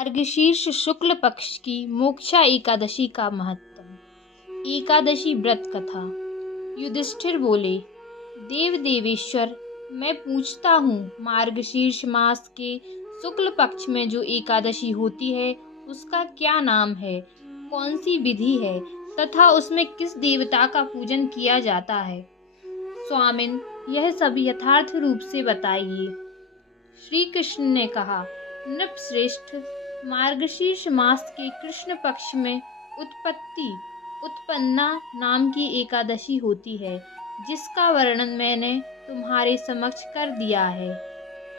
मार्गशीर्ष शुक्ल पक्ष की मोक्षा एकादशी का महत्व। एकादशी व्रत कथा। युधिष्ठिर बोले, देव देवेश्वर, मैं पूछता हूँ, मार्गशीर्ष मास के शुक्ल पक्ष में जो एकादशी होती है उसका क्या नाम है, कौन सी विधि है तथा उसमें किस देवता का पूजन किया जाता है? स्वामिन, यह सब यथार्थ रूप से बताइए। श्री कृष्ण ने कहा, नृपश्रेष्ठ, मार्गशीर्ष मास के कृष्ण पक्ष में उत्पन्ना नाम की एकादशी होती है, जिसका वर्णन मैंने तुम्हारे समक्ष कर दिया है।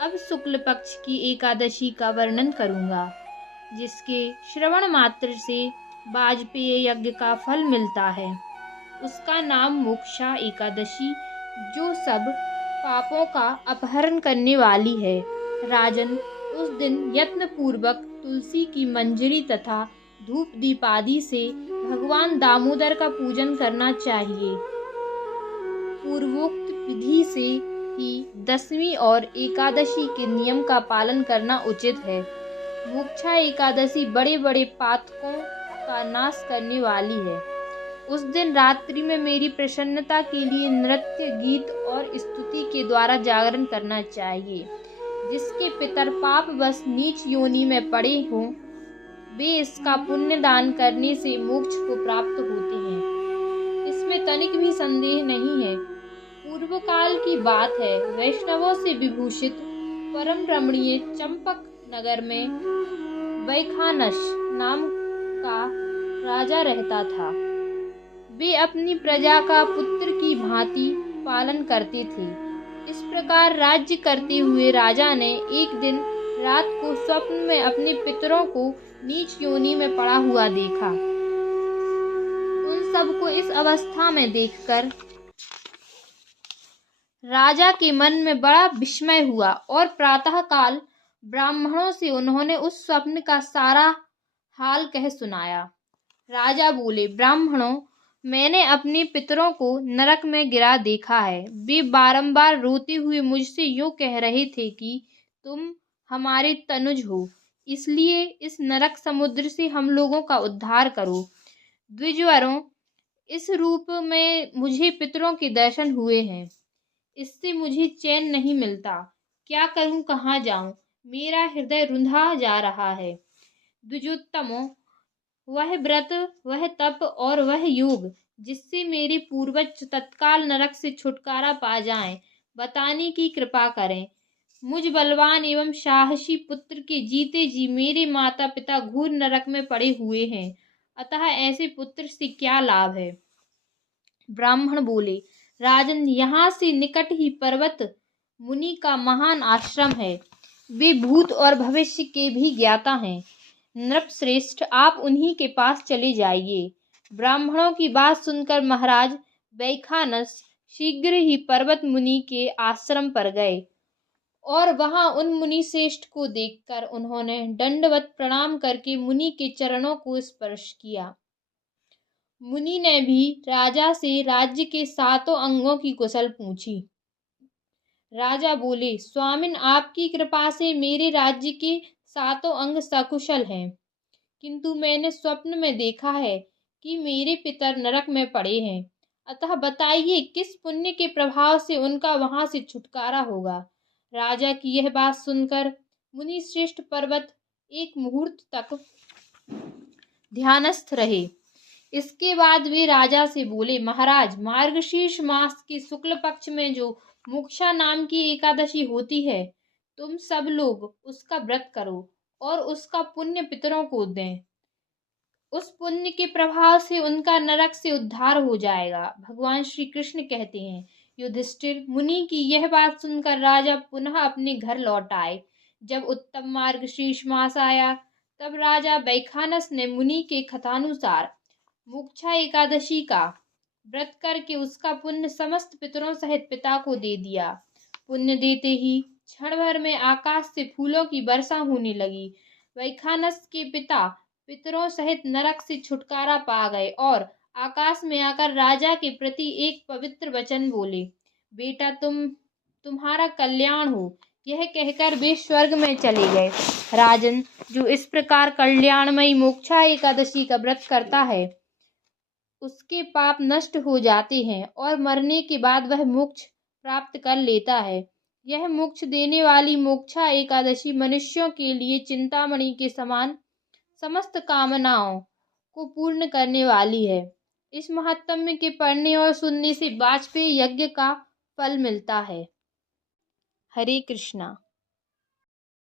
अब शुक्ल पक्ष की एकादशी का वर्णन करूंगा, जिसके श्रवण मात्र से वाजपेय यज्ञ का फल मिलता है। उसका नाम मोक्षा एकादशी, जो सब पापों का अपहरण करने वाली है। राजन, उस दिन यत्न पूर्वक तुलसी की मंजरी तथा धूप दीप आदि से भगवान दामोदर का पूजन करना चाहिए। पूर्वोक्त विधि से ही दसवीं और एकादशी के नियम का पालन करना उचित है। मोक्षा एकादशी बड़े बड़े पातकों का नाश करने वाली है। उस दिन रात्रि में मेरी प्रसन्नता के लिए नृत्य, गीत और स्तुति के द्वारा जागरण करना चाहिए। जिसके पितर पाप बस नीच योनि में पड़े हों, वे इसका पुण्य दान करने से मोक्ष को प्राप्त होते हैं। इसमें तनिक भी संदेह नहीं है। पूर्व काल की बात है, वैष्णवों से विभूषित परम रमणीय चंपक नगर में वैखानस नाम का राजा रहता था। वे अपनी प्रजा का पुत्र की भांति पालन करते थे। इस प्रकार राज्य करते हुए राजा ने एक दिन रात को स्वप्न में अपने पितरों को नीच योनि में पड़ा हुआ देखा। उन सबको इस अवस्था में देखकर राजा के मन में बड़ा विस्मय हुआ और प्रातःकाल ब्राह्मणों से उन्होंने उस स्वप्न का सारा हाल कह सुनाया। राजा बोले, ब्राह्मणों, मैंने अपने पितरों को नरक में गिरा देखा है। वे बारंबार रोते हुए मुझसे यूं कह रहे थे कि तुम हमारे तनुज हो, इसलिए इस नरक समुद्र से हम लोगों का उद्धार करो। द्विजवरों, इस रूप में मुझे पितरों के दर्शन हुए हैं। इससे मुझे चैन नहीं मिलता। क्या करूं, कहाँ जाऊं? मेरा हृदय रुंधा जा रहा है। द्विजोत्तमों, वह व्रत, वह तप और वह योग जिससे मेरे पूर्वज तत्काल नरक से छुटकारा पा जाएं, बताने की कृपा करें। मुझ बलवान एवं साहसी पुत्र के जीते जी मेरे माता पिता घोर नरक में पड़े हुए हैं, अतः ऐसे पुत्र से क्या लाभ है? ब्राह्मण बोले, राजन, यहाँ से निकट ही पर्वत मुनि का महान आश्रम है। वे भूत और भविष्य के भी ज्ञाता हैं। नृपश्रेष्ठ, आप उन्हीं के पास चले जाइए। ब्राह्मणों की बात सुनकर महाराज वैखानस शीघ्र ही पर्वत मुनि के आश्रम पर गए और वहां उन मुनि श्रेष्ठ को देखकर उन्होंने दंडवत प्रणाम करके मुनि के चरणों को स्पर्श किया। मुनि ने भी राजा से राज्य के सातों अंगों की कुशल पूछी। राजा बोले, स्वामिन, आपकी कृपा से मेरे राज्य के सातों अंग सकुशल हैं, किंतु मैंने स्वप्न में देखा है कि मेरे पितर नरक में पड़े हैं। अतः बताइए, किस पुण्य के प्रभाव से उनका वहां से छुटकारा होगा? राजा की यह बात सुनकर मुनि श्रेष्ठ पर्वत एक मुहूर्त तक ध्यानस्थ रहे। इसके बाद वे राजा से बोले, महाराज, मार्गशीर्ष मास के शुक्ल पक्ष में जो मोक्षा नाम की एकादशी होती है, तुम सब लोग उसका व्रत करो और उसका पुण्य पितरों को दें। उस पुण्य के प्रभाव से उनका नरक से उद्धार हो जाएगा। भगवान श्री कृष्ण कहते हैं, युधिष्ठिर, मुनि की यह बात सुनकर राजा पुनः अपने घर लौट आए। जब उत्तम मार्गशीर्ष मास आया, तब राजा वैखानस ने मुनि के कथानुसार मोक्षा एकादशी का व्रत करके उसका पुण्य समस्त पितरों सहित पिता को दे दिया। पुण्य देते ही क्षण भर में आकाश से फूलों की वर्षा होने लगी। वैखानस के पिता पितरों सहित नरक से छुटकारा पा गए और आकाश में आकर राजा के प्रति एक पवित्र वचन बोले, बेटा, तुम्हारा कल्याण हो। यह कहकर वे स्वर्ग में चले गए। राजन, जो इस प्रकार कल्याणमयी मोक्षा एकादशी का व्रत करता है उसके पाप नष्ट हो जाते हैं और मरने के बाद वह मोक्ष प्राप्त कर लेता है। यह मोक्ष देने वाली मोक्षा एकादशी मनुष्यों के लिए चिंतामणि के समान समस्त कामनाओं को पूर्ण करने वाली है। इस महात्म्य के पढ़ने और सुनने से वाजपेयी यज्ञ का फल मिलता है। हरे कृष्णा।